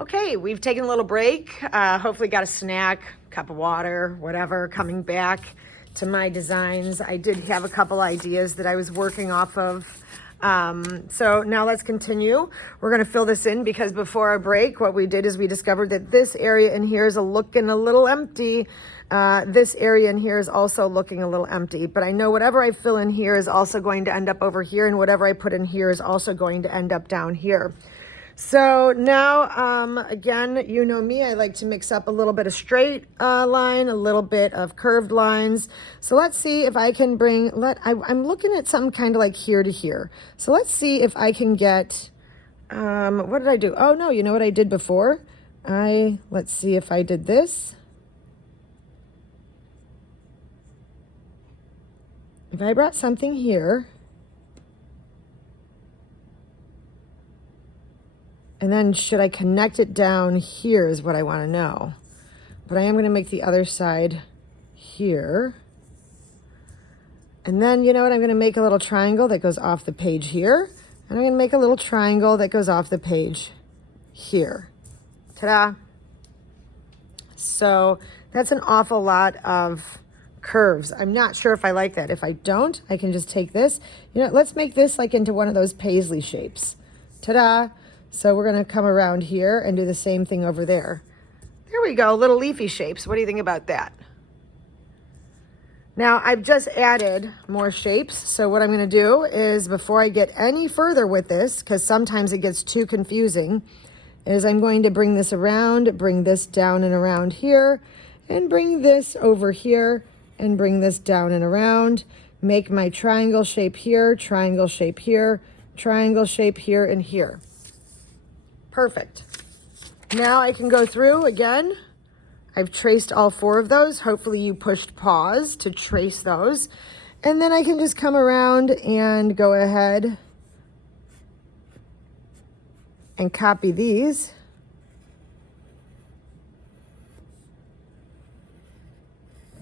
Okay, we've taken a little break. Hopefully got a snack, cup of water, whatever, coming back to my designs. I did have a couple ideas that I was working off of. So now let's continue. We're gonna fill this in because before our break, what we did is we discovered that this area in here is looking a little empty. This area in here is also looking a little empty, but I know whatever I fill in here is also going to end up over here, and whatever I put in here is also going to end up down here. So now, again, you know me, I like to mix up a little bit of straight line, a little bit of curved lines. So let's see if I can bring, I'm looking at something kind of like here to here. So let's see if I can get, what did I do? Oh no, you know what I did before? Let's see if I did this. If I brought something here, and then should I connect it down here is what I want to know. But I am going to make the other side here. And then, you know what, I'm going to make a little triangle that goes off the page here. And I'm going to make a little triangle that goes off the page here. Ta-da! So that's an awful lot of curves. I'm not sure if I like that. If I don't, I can just take this. You know, let's make this like into one of those paisley shapes. Ta-da! So we're going to come around here and do the same thing over there. There we go, little leafy shapes. What do you think about that? Now I've just added more shapes. So what I'm going to do is, before I get any further with this, because sometimes it gets too confusing, is I'm going to bring this around, bring this down and around here, and bring this over here, and bring this down and around. Make my triangle shape here, triangle shape here, triangle shape here, and here. Perfect. Now I can go through again. I've traced all 4 of those. Hopefully you pushed pause to trace those. And then I can just come around and go ahead and copy these.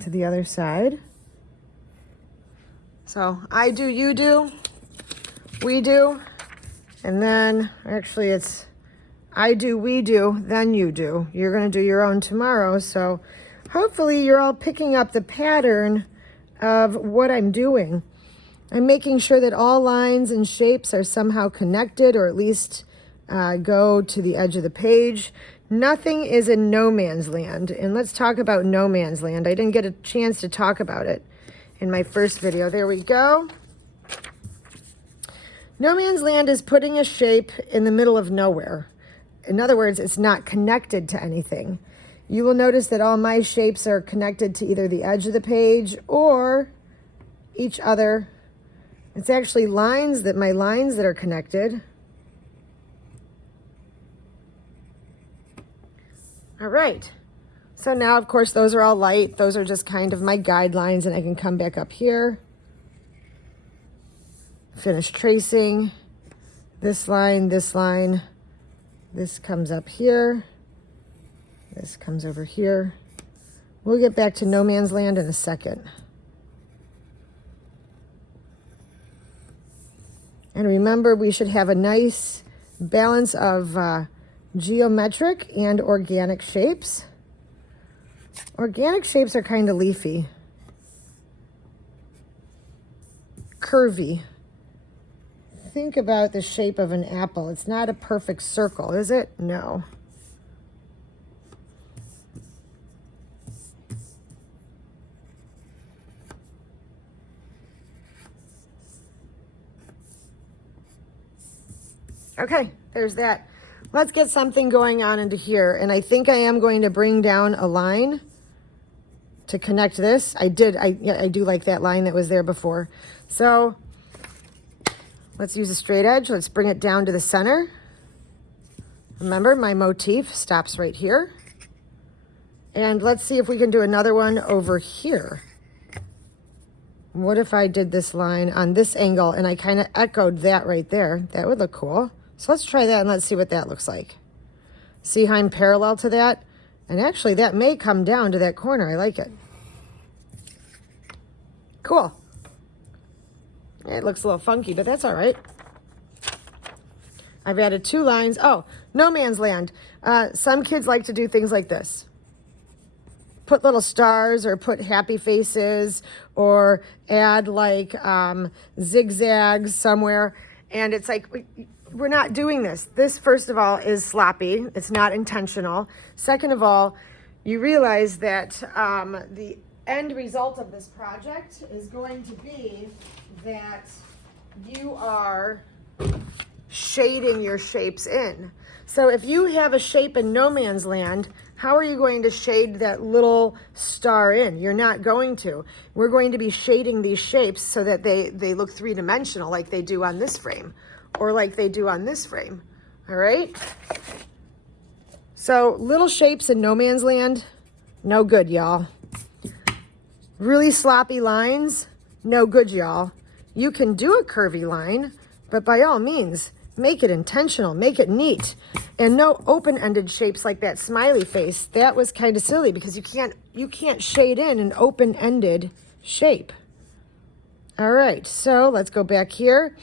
To the other side. So I do, you do, we do, and then actually it's I do, we do, then you do. You're going to do your own tomorrow. So hopefully you're all picking up the pattern of what I'm doing. I'm making sure that all lines and shapes are somehow connected, or at least go to the edge of the page. Nothing is in no man's land. And let's talk about no man's land. I didn't get a chance to talk about it in my first video. There we go. No man's land is putting a shape in the middle of nowhere. In other words, it's not connected to anything. You will notice that all my shapes are connected to either the edge of the page or each other. It's actually my lines that are connected. All right. So now, of course, those are all light. Those are just kind of my guidelines, and I can come back up here. Finish tracing this line, this line. This comes up here. This comes over here. We'll get back to no man's land in a second. And remember, we should have a nice balance of geometric and organic shapes. Organic shapes are kind of leafy, curvy. Think about the shape of an apple. It's not a perfect circle, is it? No. Okay, there's that. Let's get something going on into here. And I think I am going to bring down a line to connect this. I do like that line that was there before. So let's use a straight edge. Let's bring it down to the center. Remember, my motif stops right here. And let's see if we can do another one over here. What if I did this line on this angle and I kind of echoed that right there? That would look cool. So let's try that and let's see what that looks like. See how I'm parallel to that? And actually that may come down to that corner. I like it. Cool. It looks a little funky, but that's all right. I've added 2 lines. Oh, no man's land. Some kids like to do things like this. Put little stars or put happy faces or add like zigzags somewhere. And it's like, we're not doing this. This, first of all, is sloppy. It's not intentional. Second of all, you realize that the end result of this project is going to be that you are shading your shapes in. So if you have a shape in no man's land, how are you going to shade that little star in? You're not going to. We're going to be shading these shapes so that they look three-dimensional like they do on this frame or like they do on this frame. All right? So little shapes in no man's land, no good, y'all. Really sloppy lines, no good, y'all. You can do a curvy line, but by all means, make it intentional, make it neat. And no open-ended shapes like that smiley face. That was kind of silly because you can't shade in an open-ended shape. All right, so let's go back here.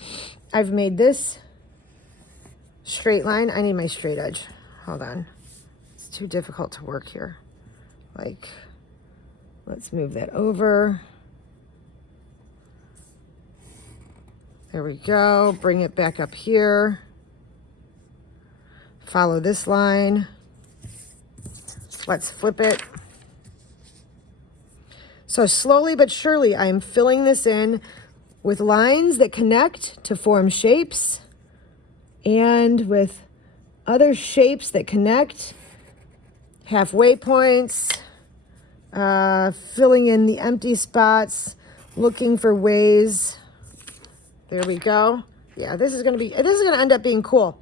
I've made this straight line. I need my straight edge. Hold on. It's too difficult to work here. Like, let's move that over. There we go. Bring it back up here. Follow this line. Let's flip it. So slowly but surely, I am filling this in with lines that connect to form shapes and with other shapes that connect, halfway points, filling in the empty spots, looking for ways. There we go. Yeah, this is gonna end up being cool.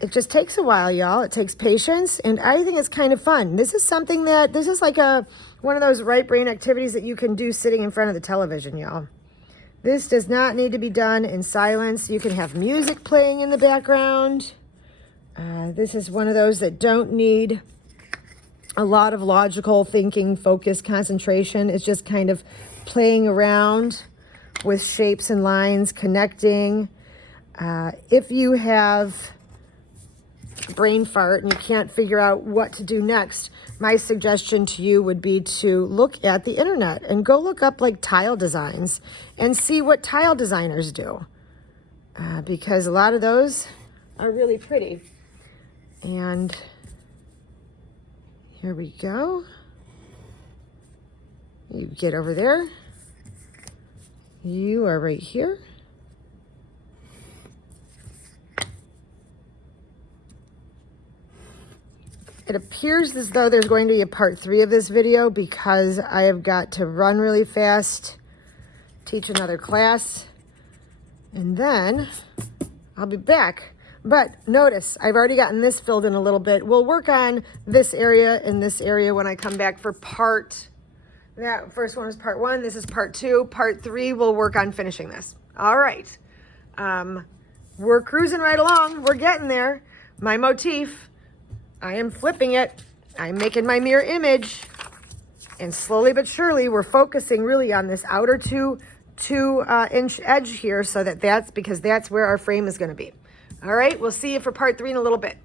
It just takes a while, y'all. It takes patience, and I think it's kind of fun. This is like one of those right brain activities that you can do sitting in front of the television, y'all. This does not need to be done in silence. You can have music playing in the background. This is one of those that don't need a lot of logical thinking, focus, concentration. It's just kind of playing around with shapes and lines, connecting. If you have brain fart and you can't figure out what to do next, my suggestion to you would be to look at the internet and go look up like tile designs and see what tile designers do, because a lot of those are really pretty. And here we go. You get over there. You are right here. It appears as though there's going to be a part 3 of this video because I have got to run really fast, teach another class, and then I'll be back. But notice, I've already gotten this filled in a little bit. We'll work on this area and this area when I come back for that first one was part 1. This is part 2. Part 3, we'll work on finishing this. All right. We're cruising right along. We're getting there. My motif, I am flipping it. I'm making my mirror image. And slowly but surely, we're focusing really on this outer 2-inch edge here so that's because that's where our frame is going to be. All right, we'll see you for part 3 in a little bit.